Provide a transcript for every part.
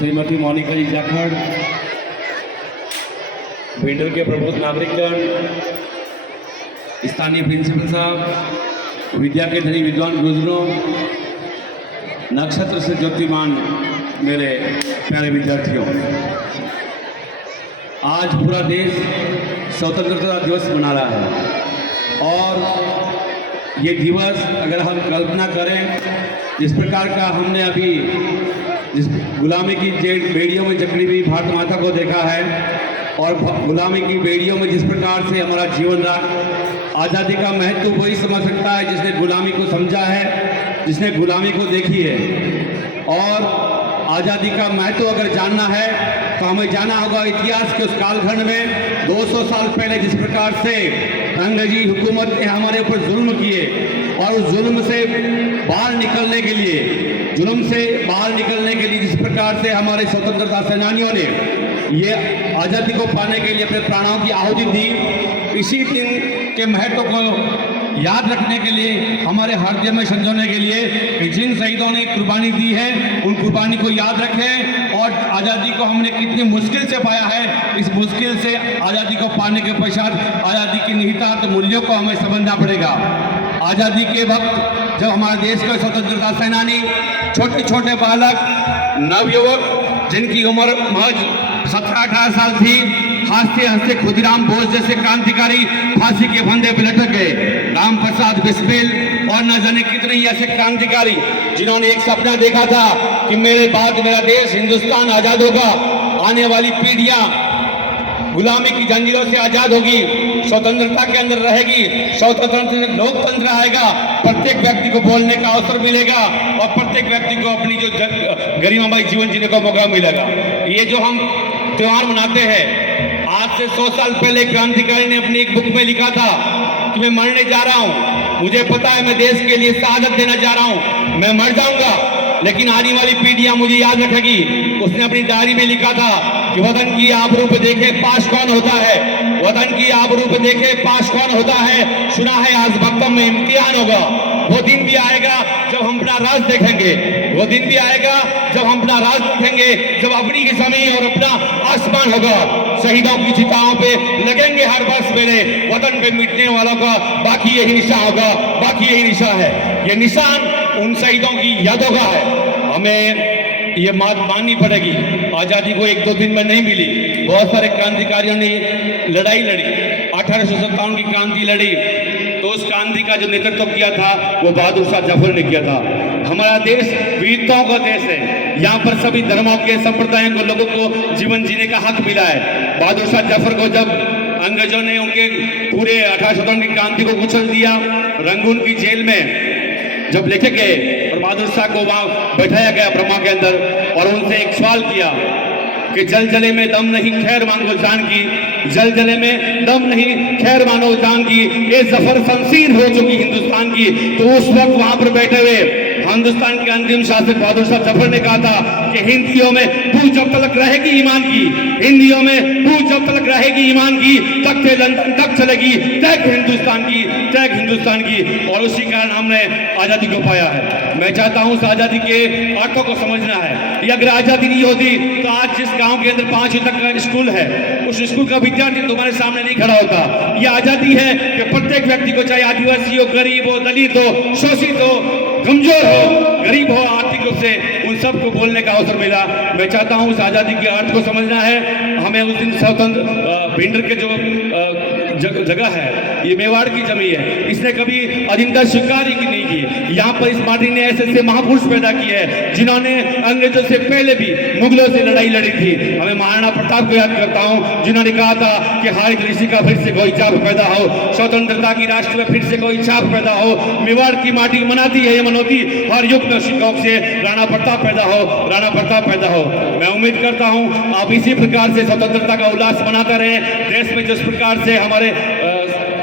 श्रीमती मोनिका जी जाखड़, भिंडर के प्रबुद्ध नागरिकगण, स्थानीय प्रिंसिपल साहब, विद्या के धनी विद्वान गुरुजनों, नक्षत्र से ज्योतिमान मेरे प्यारे विद्यार्थियों, आज पूरा देश स्वतंत्रता दिवस मना रहा है और ये दिवस अगर हम कल्पना करें जिस प्रकार का हमने अभी जिस गुलामी की बेड़ियों में जकड़ी हुई भारत माता को देखा है और गुलामी की बेड़ियों में जिस प्रकार से हमारा जीवन रहा, आज़ादी का महत्व वही समझ सकता है जिसने गुलामी को समझा है, जिसने गुलामी को देखी है। और आज़ादी का महत्व अगर जानना है तो हमें जाना होगा इतिहास के उस कालखंड में 200 साल पहले जिस प्रकार से अंग्रेजी हुकूमत ने हमारे ऊपर जुल्म किए और उस जुल्म से बाहर निकलने के लिए जिस प्रकार से हमारे स्वतंत्रता सेनानियों ने ये आज़ादी को पाने के लिए अपने प्राणों की आहुति दी, इसी दिन के महत्व को याद रखने के लिए, हमारे हृदय में संजोने के लिए कि जिन शहीदों ने कुर्बानी दी है उन कुर्बानी को याद रखें और आज़ादी को हमने कितनी मुश्किल से पाया है, इस मुश्किल से आज़ादी को पाने के पश्चात आज़ादी की निहितार्थ मूल्यों को हमें समझना पड़ेगा। आज़ादी के वक्त जब हमारे देश के स्वतंत्रता सेनानी, छोटे छोटे बालक, नवयुवक जिनकी उम्र महज 17-18 साल थी, हंसते हंसते खुदीराम बोस जैसे क्रांतिकारी फांसी के फंदे पर लटक गए, राम प्रसाद बिस्मिल और न जाने कितने ही ऐसे क्रांतिकारी जिन्होंने एक सपना देखा था कि मेरे बाद मेरा देश हिंदुस्तान आजाद होगा, आने वाली पीढ़ियां गुलामी की जंजीरों से आजाद होगी, स्वतंत्रता के अंदर रहेगी, स्वतंत्र लोकतंत्र आएगा, प्रत्येक व्यक्ति को बोलने का अवसर मिलेगा और प्रत्येक व्यक्ति को अपनी जो गरिमामय जीवन जीने का मौका मिलेगा। ये जो हम त्योहार मनाते हैं, आज से 100 साल पहले क्रांतिकारी ने अपनी एक बुक में लिखा था कि मैं मरने जा रहा हूँ, मुझे पता है मैं देश के लिए शहादत देना जा रहा हूँ, मैं मर जाऊंगा लेकिन आने वाली पीढ़ियां मुझे याद रखेगी। उसने अपनी डायरी में लिखा था कि वतन की आबरू पे देखे पास कौन होता है, वतन की आबरू पे देखे पास कौन होता है, सुना है आज वक्तों में इम्तिहान होगा। वो दिन भी आएगा जब हम अपना राज देखेंगे, वो दिन भी आएगा जब हम अपना राज देखेंगे, जब अपनी की जमीन और अपना आसमान होगा। शहीदों की चिताओं पे लगेंगे हर वर्ष मेरे, वतन पे मिटने वालों का बाकी यही निशान होगा, बाकी यही निशान है। ये निशान उन शहीदों की यादों का है। हमें ये बात माननी पड़ेगी, आज़ादी को 1-2 दिन में नहीं मिली। बहुत सारे क्रांतिकारियों ने लड़ाई लड़ी, 1857 की क्रांति लड़ी, तो उस क्रांति का जो नेतृत्व किया था वो बहादुर शाह जफर ने किया था। हमारा देश वीरताओं का देश है, यहाँ पर सभी धर्मों के संप्रदायों को लोगों को जीवन जीने का हक मिला है। बहादुर शाह जफर को जब अंग्रेजों ने उनके पूरे 1857 की क्रांति को कुचल दिया, रंगून की जेल में जब लेके गए और बहादुर शाह को वहां बैठाया गया ब्रह्मा के अंदर और उनसे एक सवाल किया कि जल जले में दम नहीं खैर मांगो जान की, जल जले में दम नहीं खैर मानो जान की, ये जफर शमशीर हो चुकी हिंदुस्तान की। तो उस वक्त वहां पर बैठे हुए हिंदुस्तान के अंतिम शासक बहादुर शाह जफर ने कहा था कि हिंदियों में तू जब तक रहेगी ईमान की, हिंदियों में तू जब तक रहेगी ईमान की, तख्ते लंदन तक चलेगी तक हिंदुस्तान की, तक हिंदुस्तान की। और उसी कारण हमने आज़ादी को पाया है। मैं चाहता हूँ उस आज़ादी के अर्थों को समझना है। ये अगर आज़ादी नहीं होती तो आज जिस गांव के अंदर 5वीं तक का स्कूल है, उस स्कूल का विद्यार्थी तुम्हारे सामने नहीं खड़ा होता। ये आज़ादी है कि प्रत्येक व्यक्ति को, चाहे आदिवासी हो, गरीब हो, दलित हो, शोषित हो, कमजोर हो, गरीब हो, आर्थिक रूप से, उन सबको बोलने का अवसर मिला। मैं चाहता हूँ उस आज़ादी के अर्थ को समझना है। हमें उस दिन स्वतंत्र भिंडर के जो जगह है, ये मेवाड़ की जमीन है, इसने कभी अधीनता स्वीकार ही नहीं की। यहाँ पर इस माटी ने ऐसे महापुरुष पैदा किए हैं जिन्होंने अंग्रेजों से पहले भी मुगलों से लड़ाई लड़ी थी। हमें महाराणा प्रताप को याद करता हूँ जिन्होंने कहा था कि हरित ऋषि का फिर से कोई छाप पैदा हो, स्वतंत्रता की राष्ट्र में फिर से कोई छाप पैदा हो। मेवाड़ की माटी मनाती है ये मनोती, हर युग में शिकोक से राणा प्रताप पैदा हो, राणा प्रताप पैदा हो। मैं उम्मीद करता हूँ आप इसी प्रकार से स्वतंत्रता का उल्लास मनाते रहे। देश में जिस प्रकार से हमारे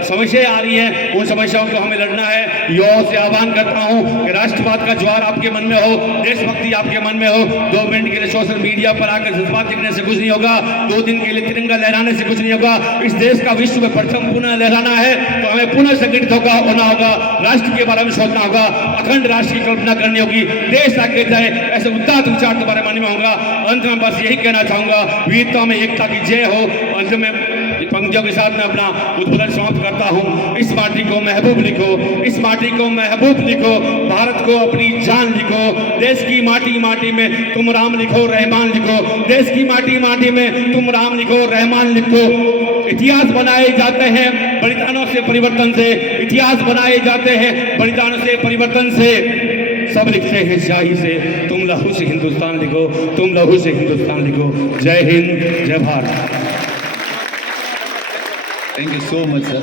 समस्याएं आ रही हैं, उन समस्याओं को हमें लड़ना है। युवाओं से आह्वान करता हूं कि राष्ट्रवाद का ज्वार आपके मन में हो, देशभक्ति आपके मन में हो। 2 मिनट के लिए सोशल मीडिया पर आकर जज्बात दिखने से कुछ नहीं होगा, 2 दिन के लिए तिरंगा लहराने से कुछ नहीं होगा। इस देश का विश्व में परचम पुनः लहराना है तो हमें पुनः संगठित होना होगा, राष्ट्र के बारे में सोचना होगा, अखंड राष्ट्र की कल्पना करनी होगी, देश आगे जाए ऐसे उदात्त विचार तुम्हारे मन में होगा। अंत में बस यही कहना चाहूंगा, वीरता में एकता की जय हो। अंत में पंक्तियों के साथ मैं अपना उद्बोधन समाप्त करता हूं। इस माटी को महबूब लिखो, इस माटी को महबूब लिखो, भारत को अपनी जान लिखो। देश की माटी माटी में तुम राम लिखो, रहमान लिखो। देश की माटी माटी में तुम राम लिखो, रहमान लिखो। इतिहास बनाए जाते हैं बलिदानों से, परिवर्तन से। इतिहास बनाए जाते हैं बलिदानों से, परिवर्तन से। सब लिखते हैं स्याही से, तुम लहू से हिंदुस्तान लिखो, तुम लहू से हिंदुस्तान लिखो। जय हिंद, जय Bharat. Thank you so much, sir,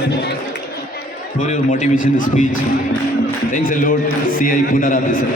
for your motivation speech. Thanks a lot, CI Punarathi sir.